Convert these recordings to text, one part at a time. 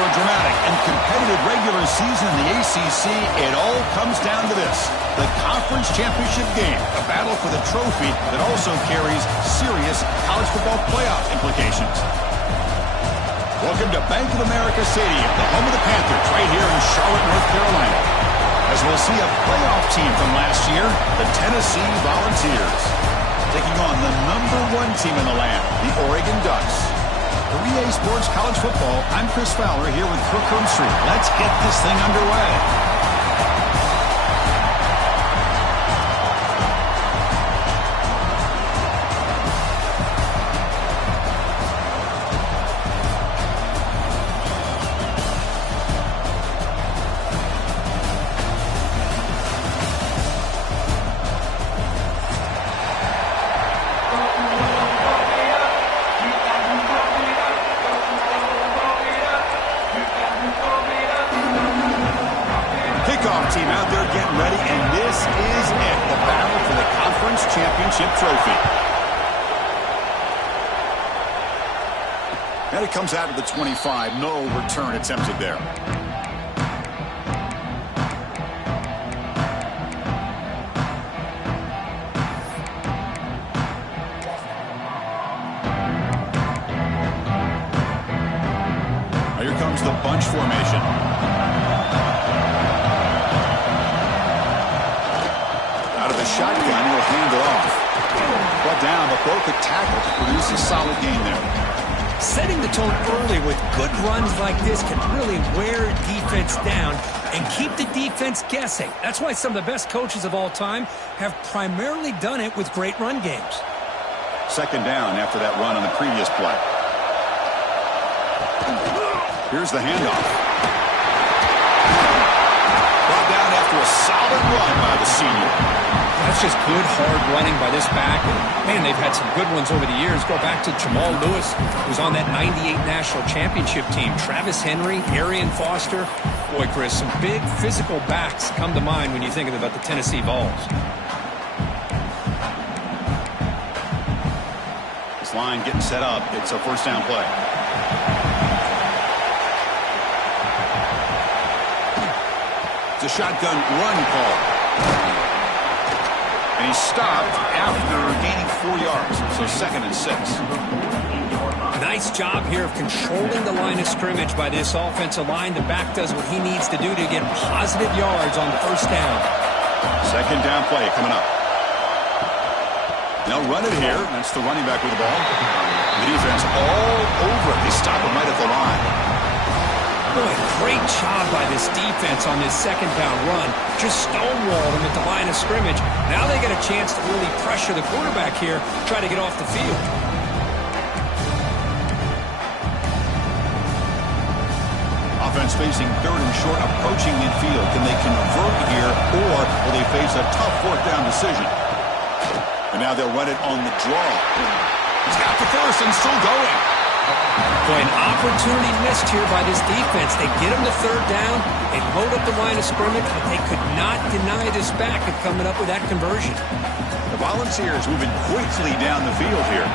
After a dramatic and competitive regular season in the ACC, it all comes down to this: the conference championship game, a battle for the trophy that also carries serious college football playoff implications. Welcome to Bank of America Stadium, the home of the Panthers, right here in Charlotte, North Carolina. As we'll see a playoff team from last year, the Tennessee Volunteers, taking on the #1 team in the land, the Oregon Ducks. For EA Sports College Football, I'm Chris Fowler here with Kirk Herbstreit. Let's get this thing underway. Team out there getting ready, and this is it, the battle for the conference championship trophy. And it comes out of the 25. No return attempted there. Now here comes the bunch formation. Shotgun, will hand it off. Brought down, but broke a tackle to produce a solid gain there. Setting the tone early with good runs like this can really wear defense down and keep the defense guessing. That's why some of the best coaches of all time have primarily done it with great run games. Second down after that run on the previous play. Here's the handoff. Brought down after a solid run by the senior. That's just good, hard running by this back. And, man, they've had some good ones over the years. Go back to Jamal Lewis, who was on that '98 National Championship team. Travis Henry, Arian Foster. Boy, Chris, some big physical backs come to mind when you think about the Tennessee Vols. This line getting set up. It's a first down play. It's a shotgun run call. And he stopped after gaining 4 yards, so 2nd and 6. Nice job here of controlling the line of scrimmage by this offensive line. The back does what he needs to do to get positive yards on first down. Second down play coming up. They'll run it here. That's the running back with the ball. The defense all over it. They stop him right at the line. Boy, great job by this defense on this second down run. Just stonewalled him at the line of scrimmage. Now they get a chance to really pressure the quarterback here, try to get off the field. Offense facing 3rd and short, approaching midfield. Can they convert here, or will they face a tough 4th down decision? And now they'll run it on the draw. He's got the first and still going. Boy, an opportunity missed here by this defense. They get him to 3rd down, they load up the line of scrimmage, but they could not deny this back of coming up with that conversion. The Volunteers moving quickly down the field here.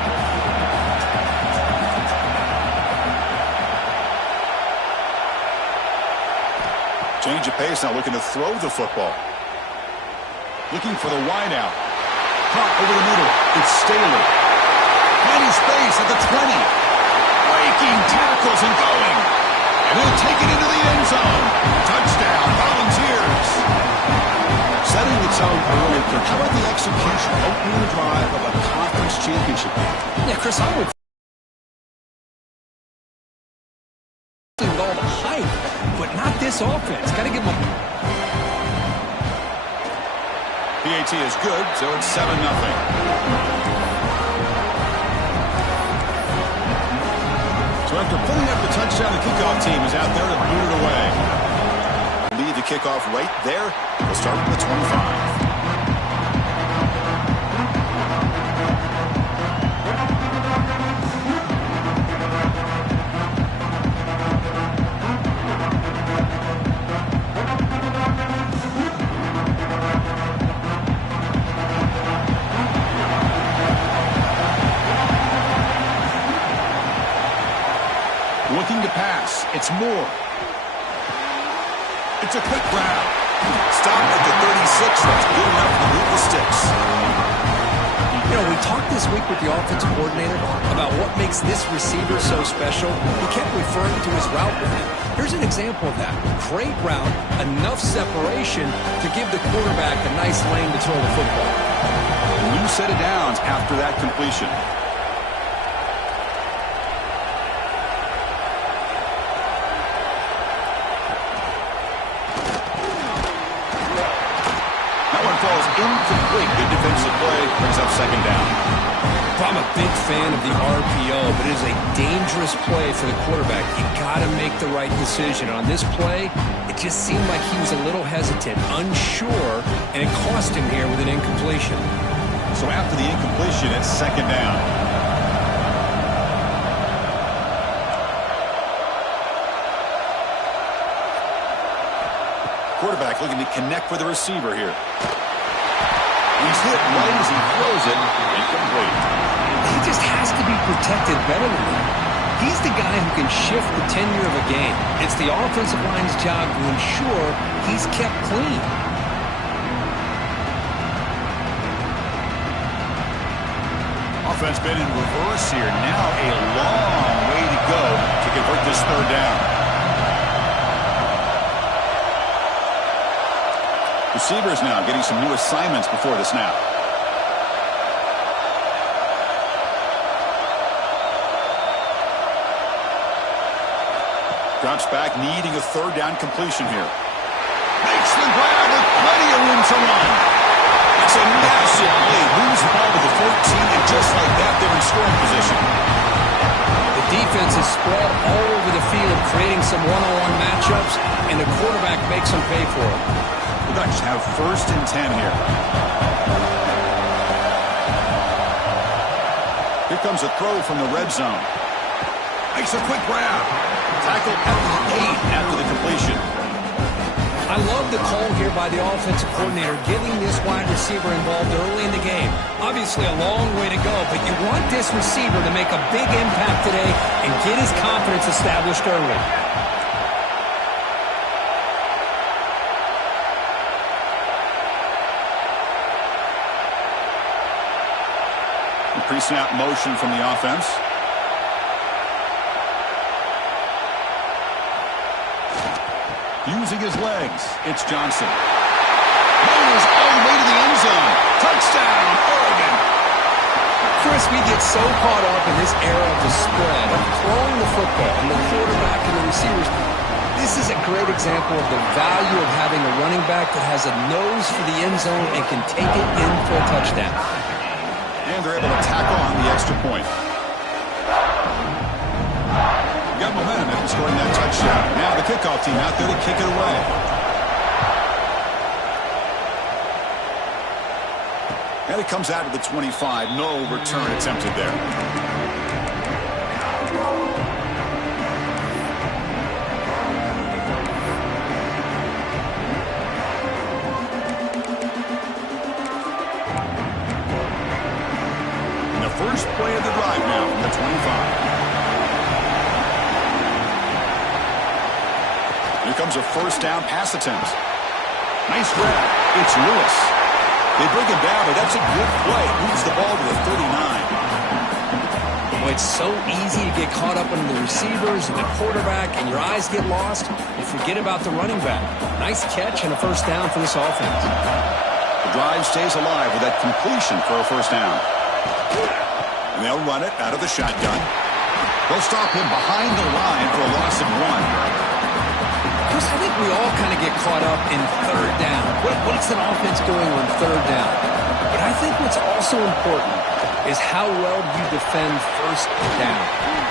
Change of pace now, looking to throw the football. Looking for the wide out. Caught over the middle. It's Staley. Finding space at the 20. Breaking tackles and going. And he'll take it into the end zone. Touchdown, Volunteers. Setting the tone early. How about the execution? Opening the drive of a conference championship game. Yeah, Chris, I would with all the hype, but not this offense. Got to give them a... PAT is good, so it's 7-0. So after putting up the touchdown, the kickoff team is out there to boot it away. Lead the kickoff right there. We'll start from the 25. pass. It's Moore. It's a quick grab. Stop at the 36. That's good enough to move the sticks. You know, we talked this week with the offensive coordinator about what makes this receiver so special. He kept referring to his route with him. Here's an example of that. Great route, enough separation to give the quarterback a nice lane to throw the football. A new set of downs after that completion. Falls incomplete. Good defensive play. Brings up second down. I'm a big fan of the RPO, but it is a dangerous play for the quarterback. You got to make the right decision. On this play, it just seemed like he was a little hesitant, unsure, and it cost him here with an incompletion. So after the incompletion, it's second down. Quarterback looking to connect with the receiver here. He's hit right as he throws it. Incomplete. He just has to be protected better than that. He's the guy who can shift the tenure of a game. It's the offensive line's job to ensure he's kept clean. Offense been in reverse here. Now a long way to go to convert this third down. Receivers now getting some new assignments before the snap. Drops back, needing a third down completion here. Makes the grab with plenty of room to run. That's a massive play. Moves the ball to the 14, and just like that, they're in scoring position. The defense is spread all over the field, creating some one-on-one matchups, and the quarterback makes them pay for it. Ducks have 1st and 10 here. Here comes a throw from the red zone. Makes a quick grab. Tackle at the 8 after the completion. I love the call here by the offensive coordinator, getting this wide receiver involved early in the game. Obviously a long way to go, but you want this receiver to make a big impact today and get his confidence established early. Pre-snap motion from the offense. Using his legs, it's Johnson. Goes all the way to the end zone. Touchdown, Oregon. Chris, we get so caught up in this era of the spread, of throwing the football, and the quarterback and the receivers. This is a great example of the value of having a running back that has a nose for the end zone and can take it in for a touchdown. And they're able to tackle on the extra point. Got momentum after scoring that touchdown. Now the kickoff team out there to kick it away. And it comes out of the 25. No return attempted there. First play of the drive now from the 25. Here comes a first down pass attempt. Nice grab. It's Lewis. They bring him down, but that's a good play. Moves the ball to the 39. Boy, it's so easy to get caught up in the receivers and the quarterback, and your eyes get lost. You forget about the running back. Nice catch and a first down for this offense. The drive stays alive with that completion for a first down. And they'll run it out of the shotgun. They'll stop him behind the line for a loss of 1. Chris, I think we all kind of get caught up in third down. What's an offense doing on third down? But I think what's also important is how well you defend first down.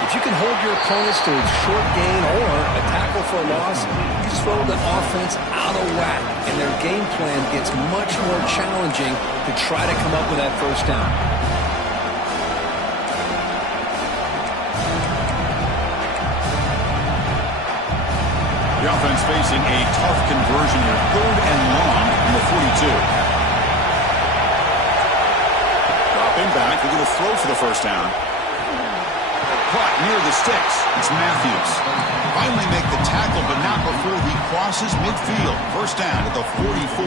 If you can hold your opponents to a short gain or a tackle for a loss, you throw the offense out of whack, and their game plan gets much more challenging to try to come up with that first down. The offense facing a tough conversion here. 3rd and long from the 42. Dropping back. They're going to throw for the first down. caught near the sticks. It's Matthews. Finally make the tackle, but not before he crosses midfield. First down at the 44.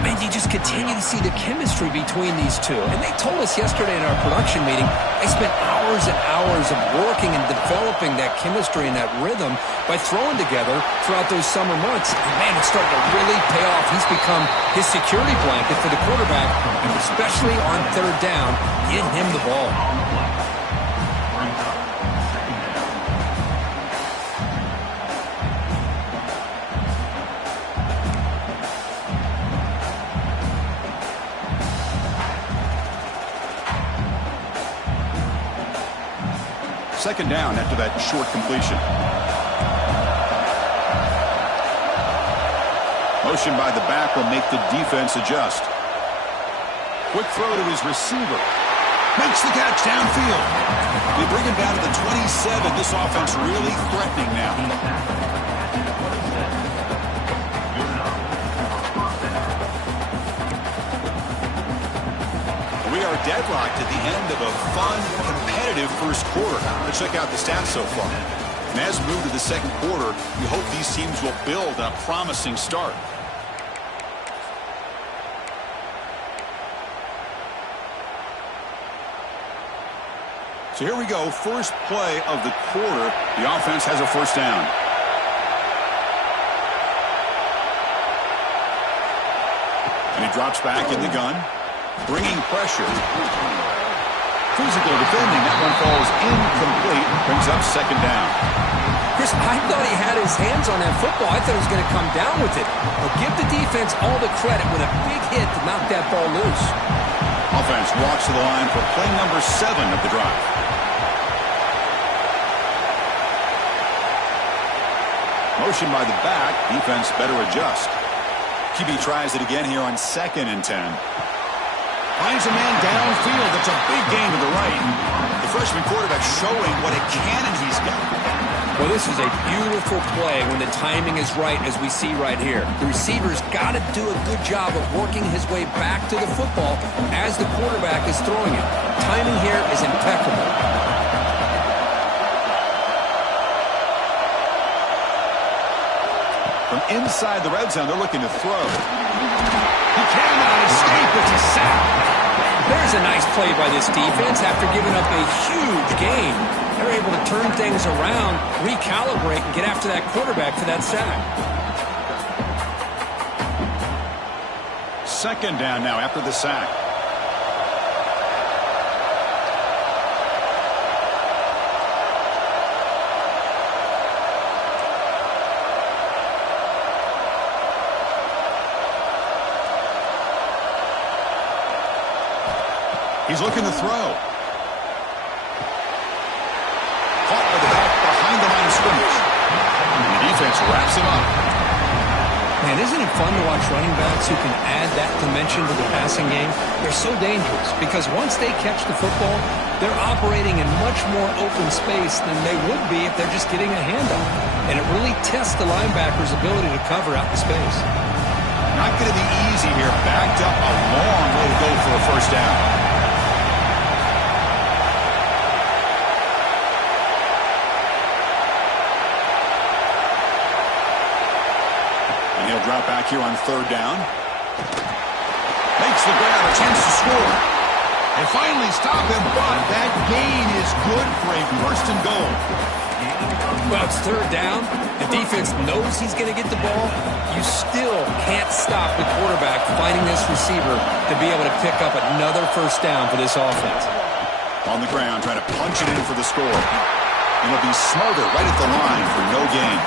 Man, you just continue to see the chemistry between these two. And they told us yesterday in our production meeting, they spent hours and hours of working and developing that chemistry and that rhythm by throwing together throughout those summer months. And man, it's starting to really pay off. He's become his security blanket for the quarterback, and especially on third down, get him the ball. Second down after that short completion. Motion by the back will make the defense adjust. Quick throw to his receiver. Makes the catch downfield. They bring him down to the 27. This offense really threatening now. We are deadlocked at the end of a fun, competitive first quarter. Let's check out the stats so far. And as we move to the second quarter, we hope these teams will build on a promising start. So here we go, first play of the quarter. The offense has a first down. And he drops back in the gun. Bringing pressure. Physical defending. That one falls incomplete. Brings up second down. Chris, I thought he had his hands on that football. I thought he was going to come down with it. But give the defense all the credit with a big hit to knock that ball loose. Offense walks to the line for play number 7 of the drive. Motion by the back. Defense better adjust. QB tries it again here on 2nd and 10. Finds a man downfield. That's a big gain to the right. The freshman quarterback showing what a cannon he's got. Well, this is a beautiful play when the timing is right, as we see right here. The receiver's got to do a good job of working his way back to the football as the quarterback is throwing it. Timing here is impeccable. From inside the red zone, they're looking to throw. He cannot escape. It's a sack. There's a nice play by this defense after giving up a huge gain. They're able to turn things around, recalibrate, and get after that quarterback for that sack. Second down now after the sack. He's looking to throw. Caught by the back behind the line of scrimmage. And the defense wraps him up. Man, isn't it fun to watch running backs who can add that dimension to the passing game? They're so dangerous because once they catch the football, they're operating in much more open space than they would be if they're just getting a handoff. And it really tests the linebacker's ability to cover out the space. Not going to be easy here. Backed up a long way to go for a first down. He'll drop back here on third down. Makes the grab, a chance to score. They finally stop him, but that gain is good for a first and goal. Well, it's third down. The defense knows he's going to get the ball. You still can't stop the quarterback finding this receiver to be able to pick up another first down for this offense. On the ground, trying to punch it in for the score. And he'll be smothered right at the line for no gain.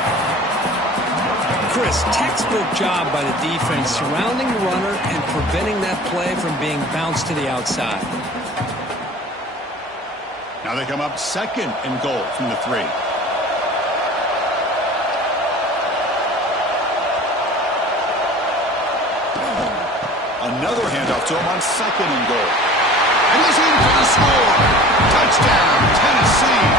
Chris, textbook job by the defense surrounding the runner and preventing that play from being bounced to the outside. Now they come up second and goal from the 3. Another handoff to him on second and goal. And he's in for the score. Touchdown, Tennessee.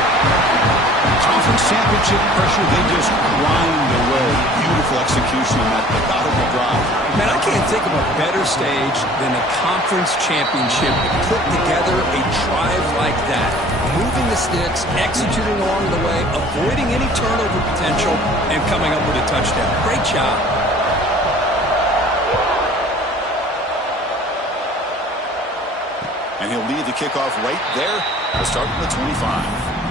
Conference championship pressure, they just grind away. Beautiful execution on that methodical drive. Man, I can't think of a better stage than a conference championship to put together a drive like that. Moving the sticks, executing along the way, avoiding any turnover potential, and coming up with a touchdown. Great job. And he'll lead the kickoff right there. We'll start from the 25.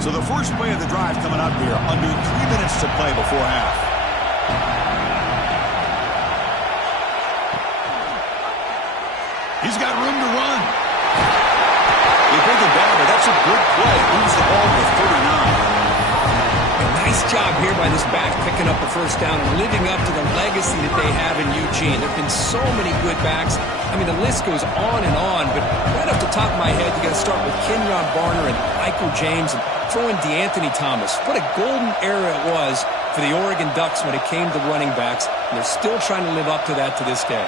So the first play of the drive coming up here, under 3 minutes to play before half. He's got room to run. They bring him down, but that's a good play. Moves the ball to 39. Nice job here by this back picking up the first down and living up to the legacy that they have in Eugene. There have been so many good backs. I mean, the list goes on and on, but right off the top of my head, you got to start with Kenyon Barner and Michael James and throw in DeAnthony Thomas. What a golden era it was for the Oregon Ducks when it came to running backs, and they're still trying to live up to that to this day.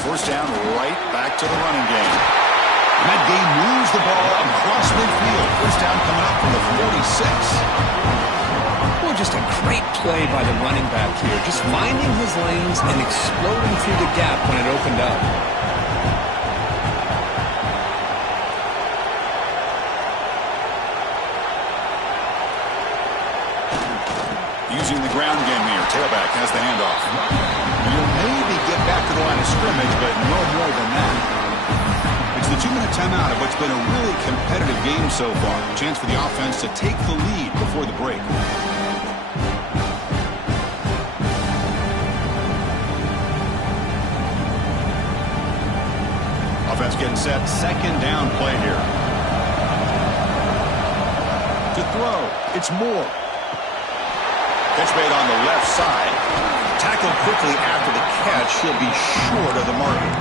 First down, right back to the running game. That game moves the ball across midfield. First down coming up from the 46. Well, just a great play by the running back here. Just finding his lanes and exploding through the gap when it opened up. Using the ground game here. Tailback has the handoff. You'll maybe get back to the line of scrimmage, but no more than that. It's the 2-minute timeout of what's been a really competitive game so far. A chance for the offense to take the lead before the break. Offense getting set. Second down play here. To throw. It's Moore. Catch made on the left side. Tackled quickly after the catch. He'll be short of the marker.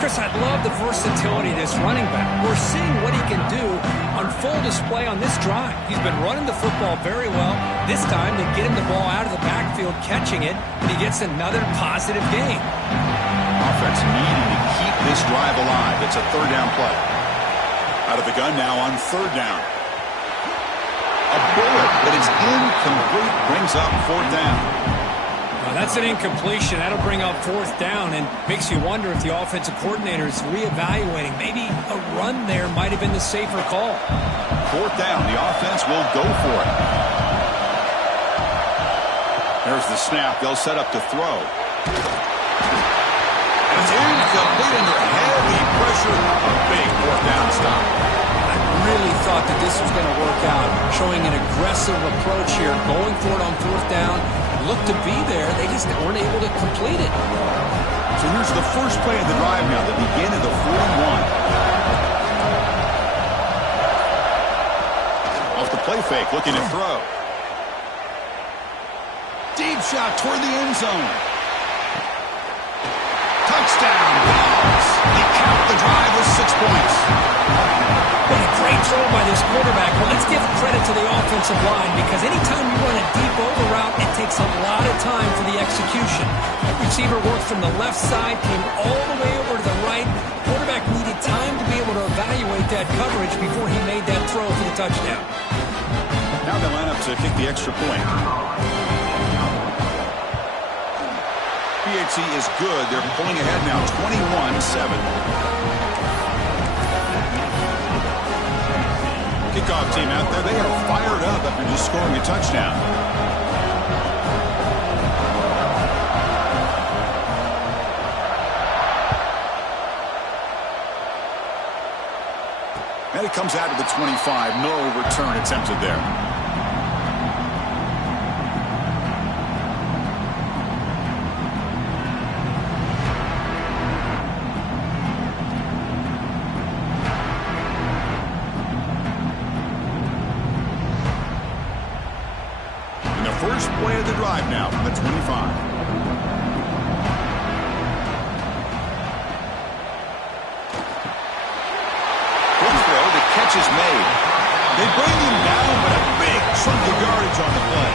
Chris, I love the versatility of this running back. We're seeing what he can do on full display on this drive. He's been running the football very well. This time they get him the ball out of the backfield, catching it, and he gets another positive gain. Offense needing to keep this drive alive. It's a third down play. Out of the gun now on third down. A bullet, but it's incomplete, brings up fourth down. Now that's an incompletion. That'll bring up fourth down and makes you wonder if the offensive coordinator is reevaluating. Maybe a run there might have been the safer call. Fourth down, the offense will go for it. There's the snap. They'll set up to throw. And it's incomplete under heavy pressure. A big fourth down stop. Really thought that this was going to work out, showing an aggressive approach here, going for it on fourth down, looked to be there, they just weren't able to complete it. So here's the first play of the drive now, the begin of the 4-1. Off the play fake, looking to throw. Deep shot toward the end zone. Touchdown, Dogs. They count the drive with 6 points. What a great throw by this quarterback. Well, let's give credit to the offensive line because anytime you run a deep over route, it takes a lot of time for the execution. That receiver worked from the left side, came all the way over to the right. Quarterback needed time to be able to evaluate that coverage before he made that throw for the touchdown. Now they line up to kick the extra point. PHC is good. They're pulling ahead now, 21-7. Kickoff team out there, they are fired up after just scoring a touchdown. And it comes out to the 25. No return attempted there. First play of the drive now from the 25. Quick throw, the catch is made. They bring him down, but a big shrunk the yardage on the play.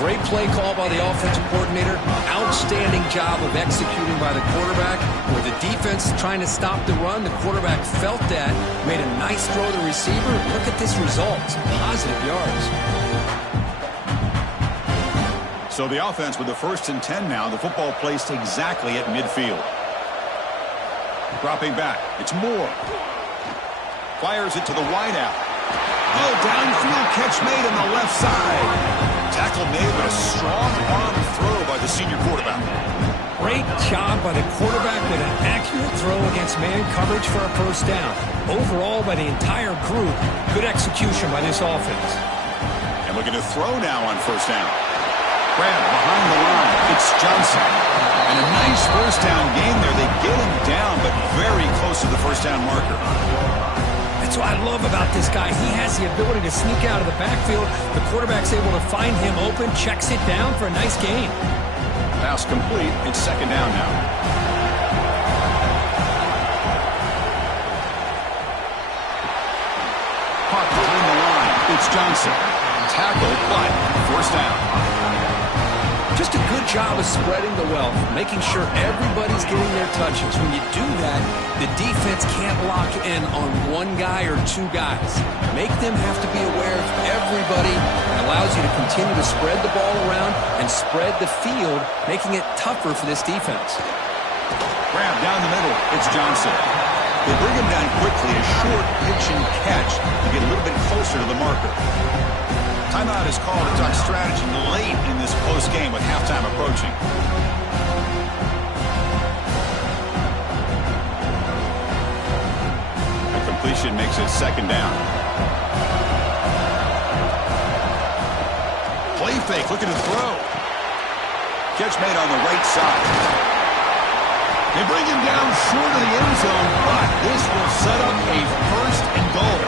Great play call by the offensive coordinator. Outstanding job of executing by the quarterback. Where the defense trying to stop the run, the quarterback felt that, made a nice throw to the receiver. Look at this result. Positive yards. So the offense with the 1st and 10 now. The football placed exactly at midfield. Dropping back. It's Moore. Fires it to the wideout. Oh, downfield catch made on the left side. Tackle made, but a strong arm throw by the senior quarterback. Great job by the quarterback with an accurate throw against man coverage for a first down. Overall, by the entire group, good execution by this offense. And looking to throw now on 1st down. Grab behind the line. It's Johnson. And a nice first down gain there. They get him down, but very close to the first down marker. That's what I love about this guy. He has the ability to sneak out of the backfield. The quarterback's able to find him open, checks it down for a nice gain. Pass complete. It's 2nd down now. Caught between the line. It's Johnson. Tackled, but 1st down. Just a good job of spreading the wealth, making sure everybody's getting their touches. When you do that, the defense can't lock in on one guy or two guys. Make them have to be aware of everybody. It allows you to continue to spread the ball around and spread the field, making it tougher for this defense. Grab down the middle. It's Johnson. They bring him down quickly. A short pitch and catch to get a little bit closer to the marker. Timeout is called to talk strategy late in this close game with halftime approaching. A completion makes it 2nd down. Play fake, looking to throw. Catch made on the right side. They bring him down short of the end zone, but this will set up a 1st and goal.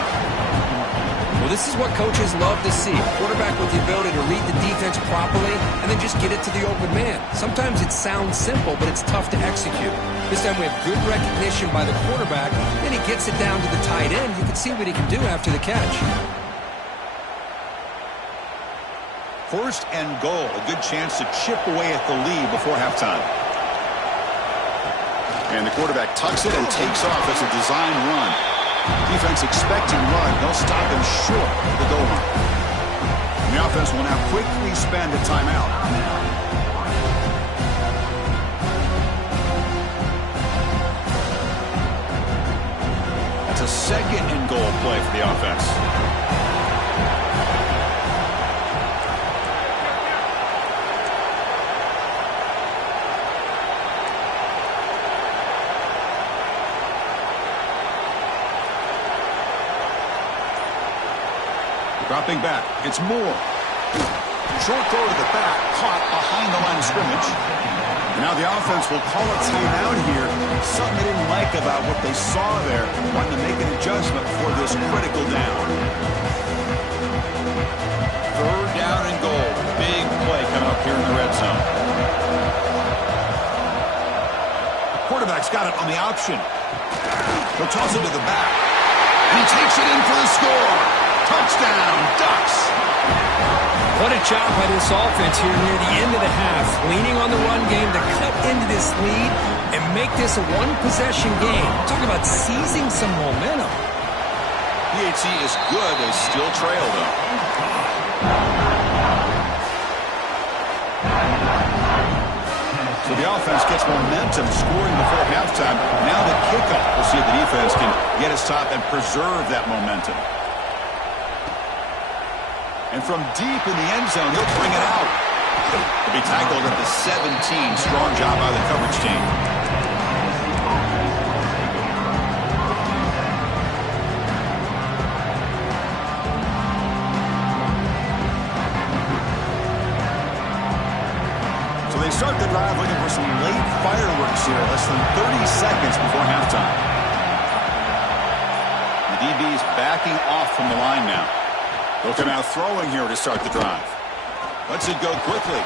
Well, this is what coaches love to see. A quarterback with the ability to read the defense properly and then just get it to the open man. Sometimes it sounds simple, but it's tough to execute. This time we have good recognition by the quarterback, and he gets it down to the tight end. You can see what he can do after the catch. 1st and goal. A good chance to chip away at the lead before halftime. And the quarterback tucks it and takes off as a design run. Defense expecting run. They'll stop him short of the goal line. And the offense will now quickly spend a timeout. That's a 2nd and goal play for the offense. Dropping back. It's Moore. Short throw to the back. Caught behind the line of scrimmage. And now the offense will call a timeout here. Something they didn't like about what they saw there. Wanting to make an adjustment for this critical down. 3rd down and goal. Big play coming up here in the red zone. The quarterback's got it on the option. He'll toss it to the back. And he takes it in for the score. Touchdown, Ducks. What a job by this offense here near the end of the half. Leaning on the run game to cut into this lead and make this a one-possession game. Talk about seizing some momentum. PHC is good. They still trail, though. So the offense gets momentum, scoring before halftime. Now the kickoff. We'll see if the defense can get a stop and preserve that momentum. And from deep in the end zone, he'll bring it out. He'll be tackled at the 17. Strong job by the coverage team. So they start the drive looking for some late fireworks here, less than 30 seconds before halftime. The DB's backing off from the line now. They'll come out throwing here to start the drive. Lets it go quickly.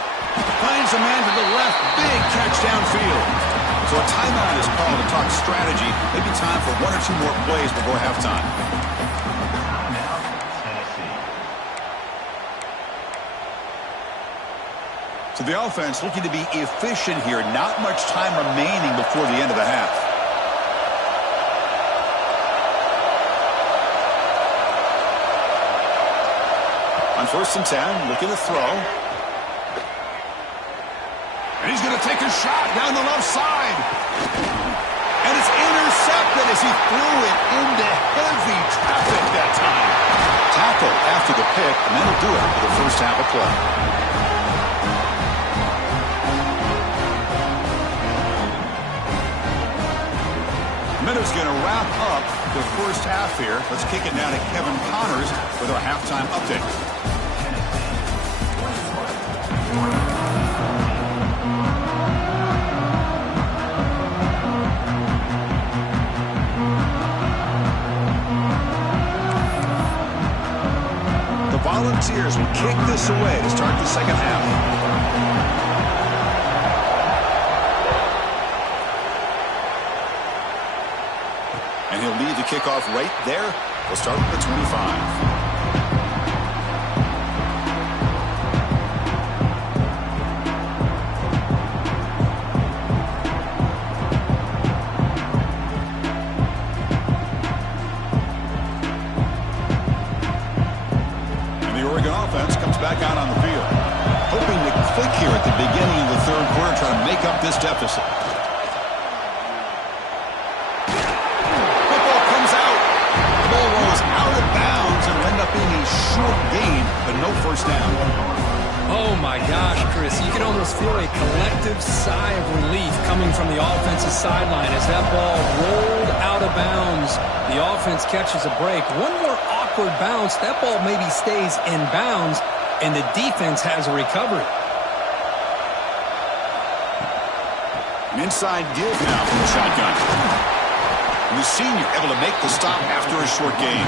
Finds a man to the left. Big catch downfield. So a timeout is called to talk strategy. Maybe time for 1 or 2 more plays before halftime. So the offense looking to be efficient here. Not much time remaining before the end of the half. On 1st and 10, looking to throw. And he's going to take a shot down the left side. And it's intercepted as he threw it into heavy traffic that time. Tackle after the pick, and that'll do it for the first half of play. Minutes going to wrap up the first half here. Let's kick it down to Kevin Connors with our halftime update. The Volunteers will kick this away to start the second half. And he'll lead the kickoff right there. We'll start with the 25. Back out on the field. Hoping to click here at the beginning of the third quarter, trying to make up this deficit. Football comes out. The ball rolls out of bounds and will end up being a short gain, but no first down. Oh my gosh, Chris, you can almost feel a collective sigh of relief coming from the offensive sideline as that ball rolled out of bounds. The offense catches a break. One more awkward bounce, that ball maybe stays in bounds, and the defense has a recovery. An inside give now from the shotgun. And the senior able to make the stop after a short gain.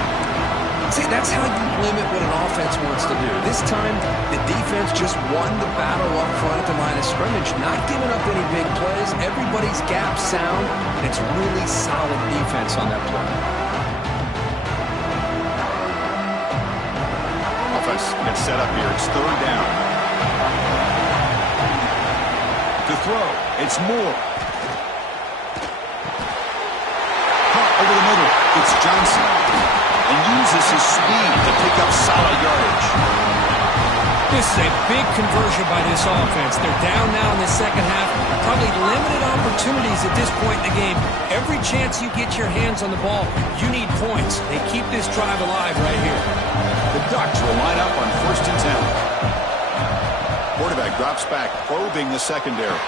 See, that's how you limit what an offense wants to do. This time, the defense just won the battle up front at the line of scrimmage, not giving up any big plays. Everybody's gap sound, and it's really solid defense on that play. Offense gets set up here. It's third down. To throw, it's Moore. Caught over the middle. It's Johnson. And uses his speed to pick up solid yardage. This is a big conversion by this offense. They're down now in the second half. Probably limited opportunities at this point in the game. Every chance you get your hands on the ball, you need points. They keep this drive alive right here. The Ducks will line up on 1st and 10. Quarterback drops back, probing the secondary.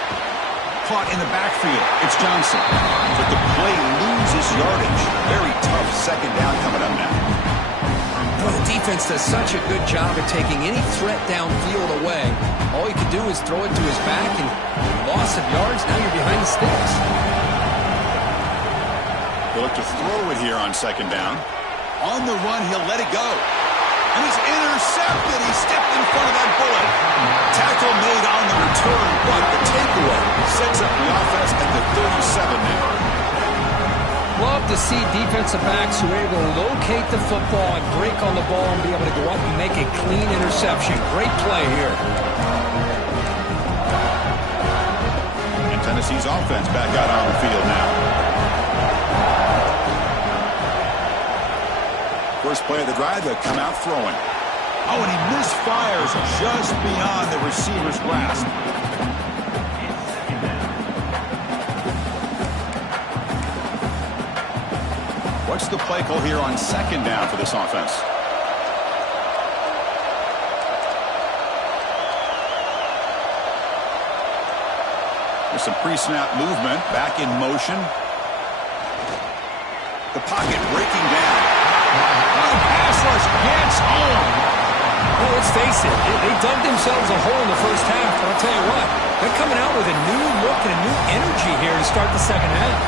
Caught in the backfield. It's Johnson. But the play loses yardage. Very tough second down coming up now. Well, the defense does such a good job of taking any threat downfield away. All you can do is throw it to his back, and loss of yards, now you're behind the sticks. He'll look to throw it here on second down. On the run, he'll let it go. And he's intercepted. He stepped in front of that bullet. Tackle made on the return, but the takeaway sets up the offense at the 37 now. Love to see defensive backs who are able to locate the football and break on the ball and be able to go up and make a clean interception. Great play here. And Tennessee's offense back out on the field now. First play of the drive, they'll come out throwing. Oh, and he misfires just beyond the receiver's grasp. What's the play call here on second down for this offense? There's some pre-snap movement, back in motion. The pocket breaking down. Oh, pass rush gets home. Well, let's face it, they dug themselves a hole in the first half, but I'll tell you what, they're coming out with a new look and a new energy here to start the second half.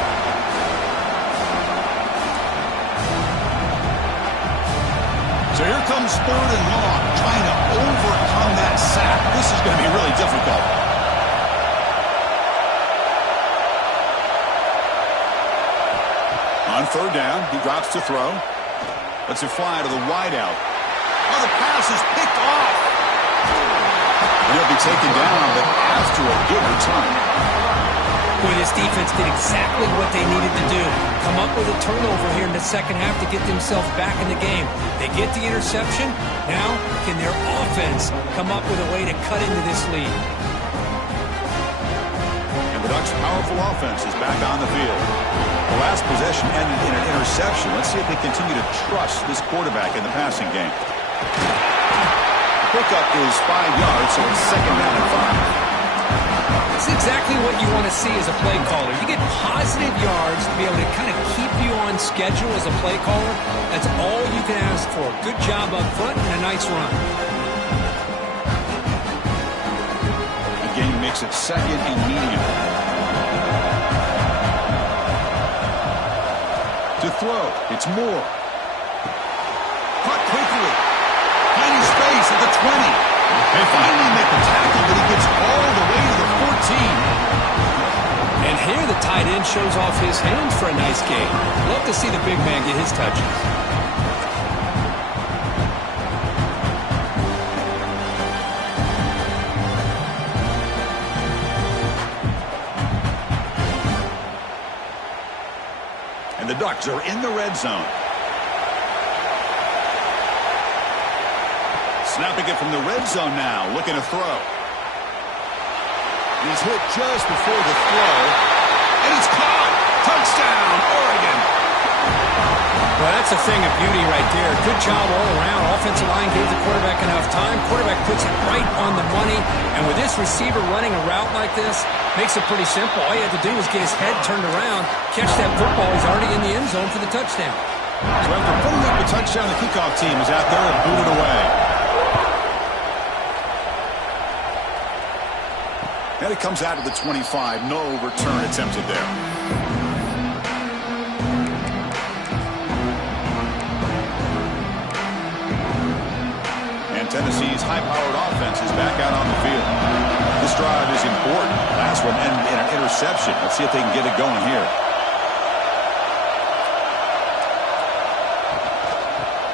So here comes third and long, trying to overcome that sack. This is going to be really difficult. On third down, he drops to throw. Lets it fly to the wideout. Oh, the pass is picked off. And He'll be taken down, but after a good return. Boy, this defense did exactly what they needed to do. Come up with a turnover here in the second half to get themselves back in the game. They get the interception. Now, can their offense come up with a way to cut into this lead? And the Ducks' powerful offense is back on the field. The last possession ended in an interception. Let's see if they continue to trust this quarterback in the passing game. The pickup is 5 yards, so it's second down and 5. This is exactly what you want to see as a play caller. You get positive yards to be able to kind of keep you on schedule as a play caller. That's all you can ask for. Good job up front and a nice run. The game makes it second and medium. To throw, it's Moore. Caught quickly. Finding space at the 20. They finally make the tackle, but he gets all the way to the 14. And here the tight end shows off his hands for a nice game. Love to see the big man get his touches. And the Ducks are in the red zone. Snapping it from the red zone now, looking to throw. He's hit just before the throw, and he's caught! Touchdown, Oregon! Well, that's a thing of beauty right there. Good job all around. Offensive line gave the quarterback enough time. Quarterback puts it right on the money, and with this receiver running a route like this, makes it pretty simple. All you have to do is get his head turned around, catch that football. He's already in the end zone for the touchdown. So after putting up the touchdown, the kickoff team is out there and booted away. And it comes out of the 25. No return attempted there. And Tennessee's high-powered offense is back out on the field. This drive is important. Last one ended in an interception. Let's see if they can get it going here.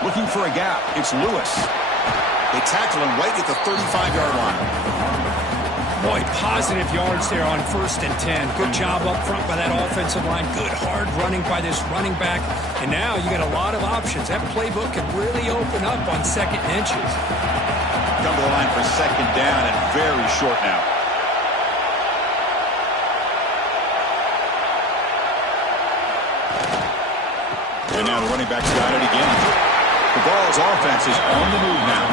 Looking for a gap. It's Lewis. They tackle him right at the 35-yard line. Boy, positive yards there on 1st and 10. Good job up front by that offensive line. Good hard running by this running back. And now you got a lot of options. That playbook can really open up on 2nd and inches. Come to the line for 2nd down and very short now. And now the running back's got it again. The Vols offense is on the move now.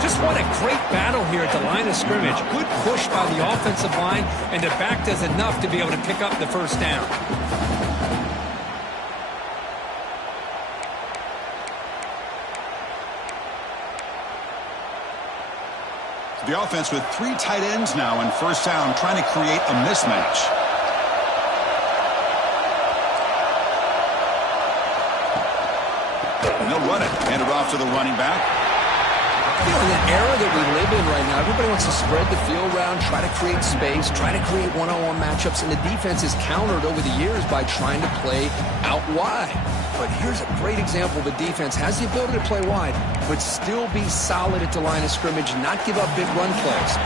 Just what a great battle here at the line of scrimmage. Good push by the offensive line, and the back does enough to be able to pick up the first down. The offense with 3 tight ends now in first down, trying to create a mismatch. And they'll run it. Hand it off to the running back. You know, in the era that we live in right now, everybody wants to spread the field around, try to create space, try to create one-on-one matchups, and the defense is countered over the years by trying to play out wide. But here's a great example. The defense has the ability to play wide, but still be solid at the line of scrimmage, not give up big run plays.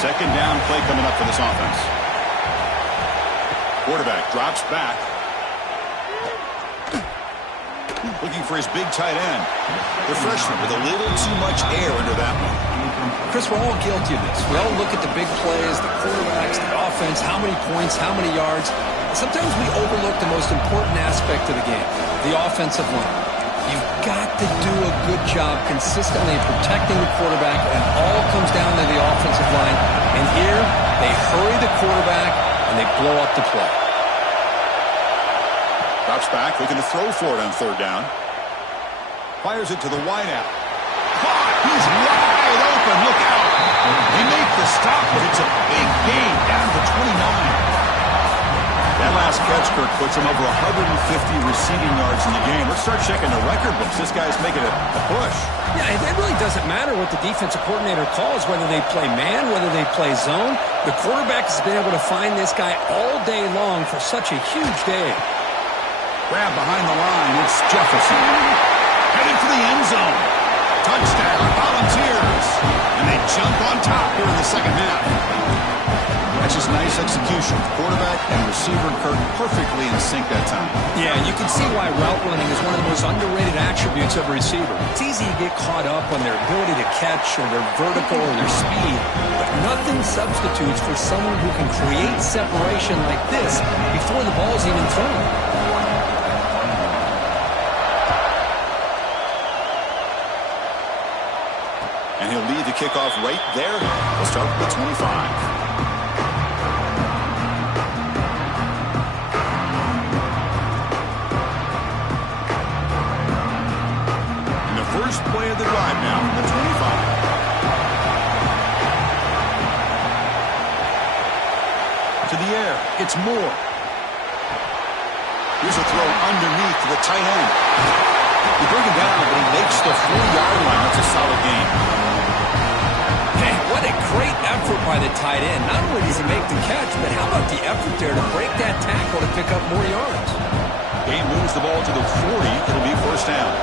2nd down play coming up for this offense. Quarterback drops back. Looking for his big tight end. The freshman with a little too much air into that one. Chris, we're all guilty of this. We all look at the big plays, the quarterbacks, the offense, how many points, how many yards. Sometimes we overlook the most important aspect of the game, the offensive line. You've got to do a good job consistently protecting the quarterback, and it all comes down to the offensive line. And here, they hurry the quarterback, and they blow up the play. Drops back, looking to throw for it on 3rd down. Fires it to the wideout. Caught! He's wide open. Look out! They make the stop, but it's a big gain down to 29. That last catch, Kirk, puts him over 150 receiving yards in the game. Let's start checking the record books. This guy's making a push. Yeah, it really doesn't matter what the defensive coordinator calls, whether they play man, whether they play zone. The quarterback has been able to find this guy all day long for such a huge day. Grab behind the line. It's Jefferson. Headed for the end zone. Touchdown, Musketeers. And they jump on top here in the second half. That's just nice execution. Quarterback and receiver Kirk perfectly in sync that time. Yeah, you can see why route running is one of the most underrated attributes of a receiver. It's easy to get caught up on their ability to catch or their vertical or their speed, but nothing substitutes for someone who can create separation like this before the ball's even thrown. And he'll lead the kickoff right there. We'll start with the 25. First play of the drive now from the 25. To the air. It's Moore. Here's a throw underneath to the tight end. You bring him down, but he makes the 4-yard line. That's a solid gain. Man, what a great effort by the tight end. Not only does he make the catch, but how about the effort there to break that tackle to pick up more yards? Game moves the ball to the 40. It'll be first down.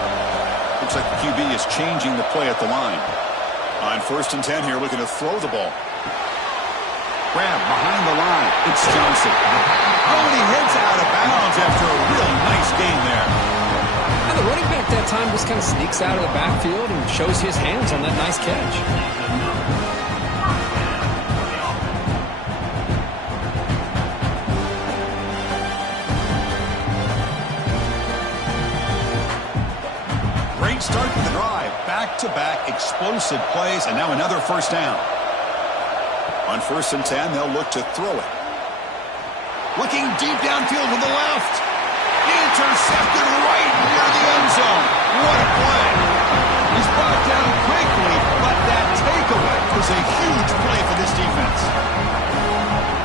Looks like the QB is changing the play at the line. On 1st and 10 here, looking to throw the ball. Grab behind the line. It's Johnson. Oh, and he heads out of bounds after a real nice gain there. And the running back that time just kind of sneaks out of the backfield and shows his hands on that nice catch. Start to the drive. Back-to-back explosive plays, and now another first down. On 1st and 10, they'll look to throw it. Looking deep downfield to the left. Intercepted right near the end zone. What a play. He's brought down quickly, but that takeaway was a huge play for this defense.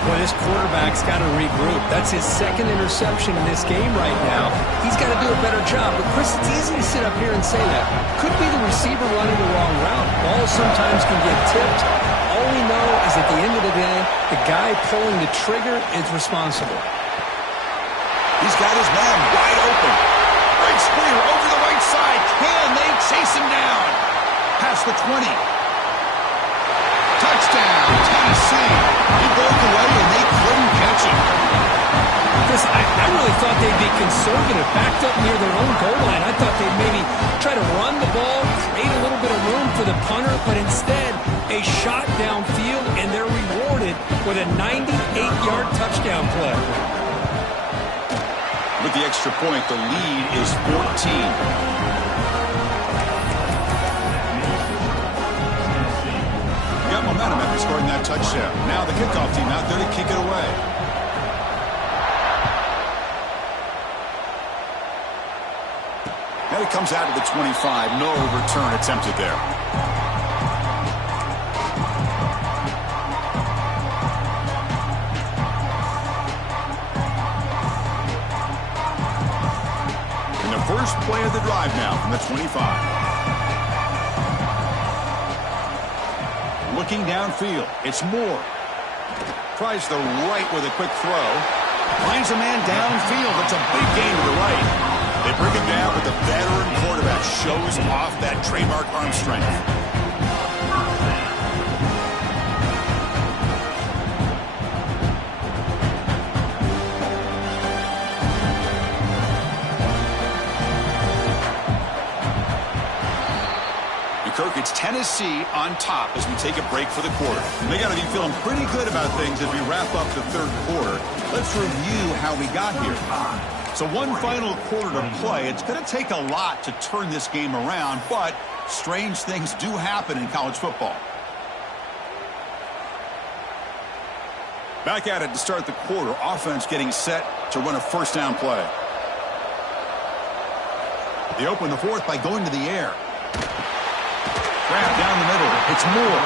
Well, this quarterback's got to regroup. That's his 2nd interception in this game right now. He's got to do a better job. But, Chris, it's easy to sit up here and say that. Could be the receiver running the wrong route. Balls sometimes can get tipped. All we know is at the end of the day, the guy pulling the trigger is responsible. He's got his man wide open. Breaks clear over the right side. Can they chase him down? Past the 20. Touchdown, Tennessee. He broke away and they couldn't catch him. Chris, I really thought they'd be conservative, backed up near their own goal line. I thought they'd maybe try to run the ball, create a little bit of room for the punter, but instead a shot downfield, and they're rewarded with a 98-yard touchdown play. With the extra point, the lead is 14. Got momentum after scoring that touchdown. Now the kickoff team out there to kick it away. And it comes out to the 25. No return attempted there. And the first play of the drive now from the 25. Looking downfield, it's Moore. Tries the right with a quick throw. Finds a man downfield. It's a big gain to the right. They bring him down, but the veteran quarterback shows off that trademark arm strength. Kirk, it's Tennessee on top as we take a break for the quarter. They got to be feeling pretty good about things as we wrap up the 3rd quarter. Let's review how we got here. So one final quarter to play. It's going to take a lot to turn this game around, but strange things do happen in college football. Back at it to start the quarter. Offense getting set to run a first down play. They open the 4th by going to the air. Grab down the middle. It's Moore.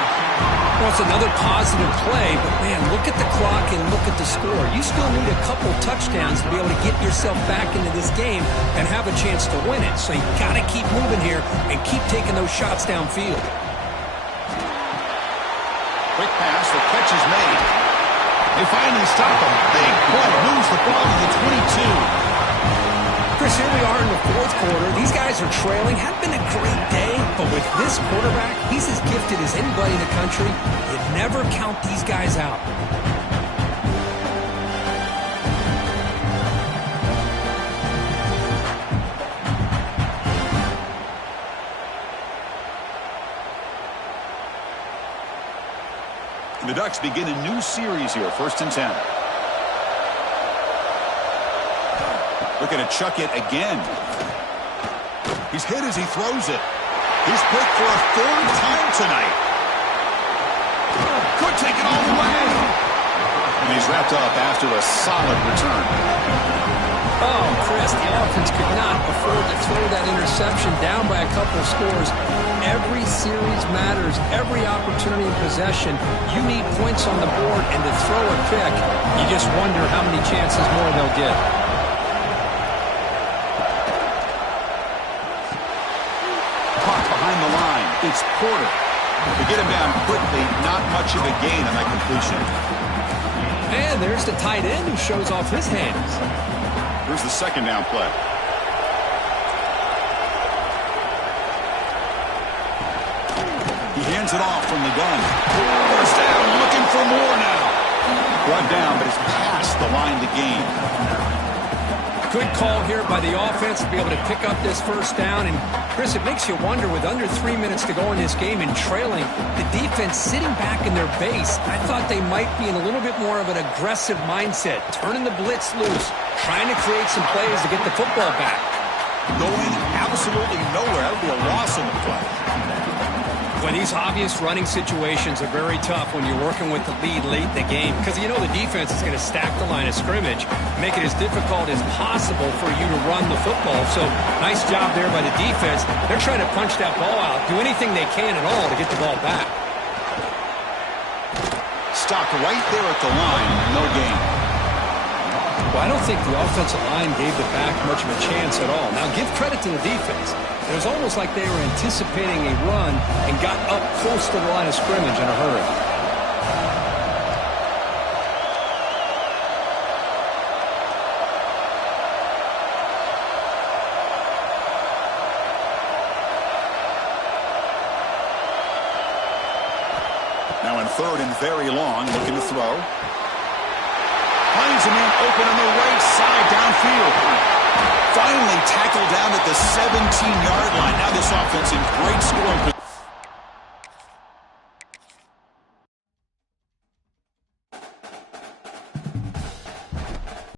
Well, it's another positive play, but, man, look at the clock and look at the score. You still need a couple touchdowns to be able to get yourself back into this game and have a chance to win it. So you got to keep moving here and keep taking those shots downfield. Quick pass. The catch is made. They finally stop him. Big play. Moves the ball to the 22. Chris, here we are in the fourth quarter. These guys are trailing. Had been a great day, but with this quarterback, he's as gifted as anybody in the country. You never count these guys out. The Ducks begin a new series here, 1st and 10. Looking to chuck it again. He's hit as he throws it. He's picked for a 3rd time tonight. Could take it all the way. And he's wrapped up after a solid return. Oh, Chris, the offense could not afford to throw that interception down by a couple of scores. Every series matters. Every opportunity in possession, you need points on the board, and to throw a pick, you just wonder how many chances more they'll get. Caught behind the line. It's Porter. To get him down quickly, not much of a gain on that completion. And there's the tight end who shows off his hands. Here's the 2nd down play. He hands it off from the gun. 1st down, looking for more now. Brought down, but it's past the line to gain. Good call here by the offense to be able to pick up this 1st down. And, Chris, it makes you wonder, with under 3 minutes to go in this game and trailing, the defense sitting back in their base. I thought they might be in a little bit more of an aggressive mindset, turning the blitz loose, trying to create some plays to get the football back. Going absolutely nowhere. That would be a loss on the play. Well, these obvious running situations are very tough when you're working with the lead late in the game, because you know the defense is going to stack the line of scrimmage, make it as difficult as possible for you to run the football. So nice job there by the defense. They're trying to punch that ball out, do anything they can at all to get the ball back. Stopped right there at the line. No gain. Well, I don't think the offensive line gave the back much of a chance at all. Now, give credit to the defense. It was almost like they were anticipating a run and got up close to the line of scrimmage in a hurry. Now in 3rd and very long, looking to throw. Finds a man open on the right side downfield. Finally tackled down at the 17-yard line. Now this offense in great scoring position.